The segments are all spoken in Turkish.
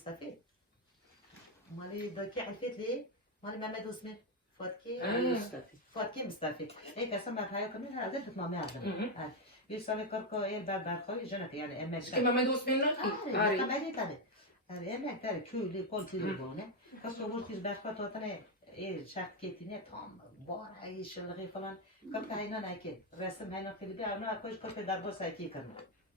مستفيد مالي دكي عرفت لي مالي محمد اسمه فاتكي مستفيد. فاتكي مستفيد هيك اسمع هاي كمان هذا ما معدم يسوي كركو يل بعد خوي جنك يعني اما Ki Mehmet Osman'ın Ari. Tabii tabii. Yani emek der köylü kol tüyü bu ne? Kaso vurtiz başka totane şart ketine tam var ay şılgı falan. Kalk hayna nayke. Resim hayna fili bir ana koş koş dar bosa ki karma.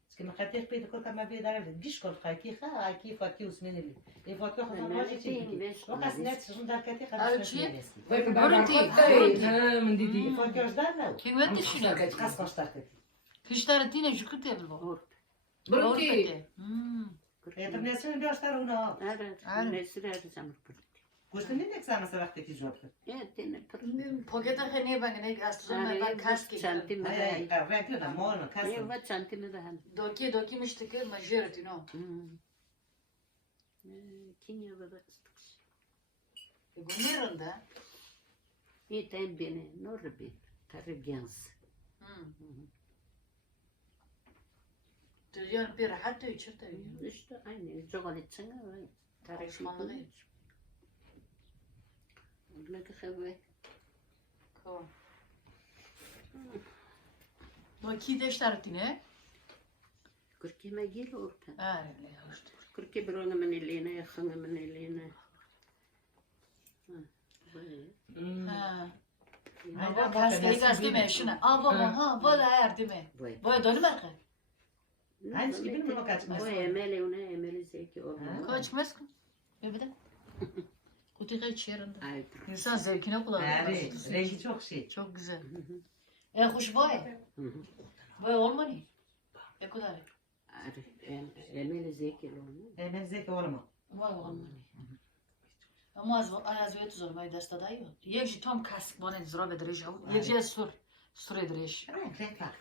Çünkü makatih peyde kol kama bir dar giş kol kayki ha ayki fakki usmen eli. E fakki hasan vacı çekti. O kas net şun dar kati kadar. من دیدی Fakki özler ne? Kim ötti şunu? Kas koştar kati. Kışlarıtine jükür tebli bu. برونتی Yeter nesini göster ona. Aynen. Nesir her zaman pırtı. Kuşun ne tek sana vakteki jobtu. Evet, yine pırtı. Pogeta hene bangene aslında ben kask ki. Çantimi de. Ay renkli de mono kas. Ne var çantimi de hem. Doki mişteki majority no. Kinya baba. Günlerinde. İyi tem beni. Norbi. Tarıgyans. Tülyan bir rahat içir tabii. İşte aynı. Çoğal içine var. Alışkanlığı. Ne kadar Ko. Doki de işaretine. Kırkime gel orta. Ha. Kırkı bir ona menelene, yakına menelene. Ha. Ama kaskı mi şuna? Aba ha böyle erdi mi? Böyle dönü mü? Aynısı gibi mi kaçmaz? Bu emeli ona emeli zeki olmalı. Kaçmaz ki. Bir de. Kutu kaç yerinde. Ay. İnsan zevkine kullanır. Evet, rengi çok şey. Çok güzel. Hoş boy. Boy olmadı. Ne kadar? Emeli zeki olmalı. Hemen zeki olma. Boy olmadı. Ama az ve tuzor may dasta dayo. Yekji tam kask bana zora bedreş av. Yekji sur edreş. Renk var.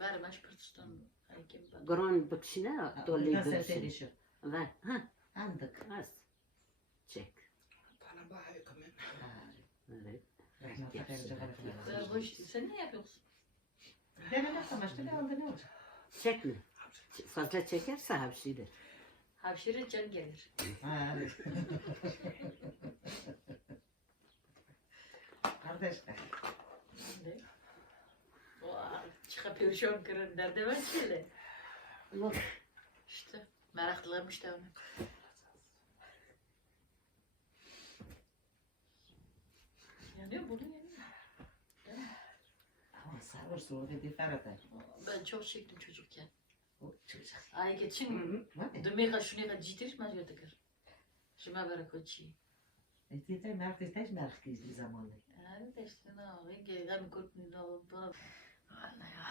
Bari maş pırtıstan. Gron bakışına dolly Nasıl bakışına. edişi? Var. Ha. Andık. Az. Çek. Bana bakıyor kamen. Evet. Boş sen ne yapıyorsun? Denemek amaçlı ne oldu ne olacak? Çek mi? Fazla çekerse hapşirir. Hapşire can gelir. Kardeşler. Çıkapıyor kırın derdi var şöyle. Bak. İşte meraklılarmış da onu. Yanıyor bunu yanıyor. Ama sarır soğuk dedi Ferhat. Ben çok çektim çocukken. O çocuk. Ay geçin. Dümeka şunu ciddiş mi acıyor tekrar? Şimdi haber koçi. Etiğde merkezde merak bir zamanı. Evet işte ne oldu? Gel kurtun ne oldu? Allah ya.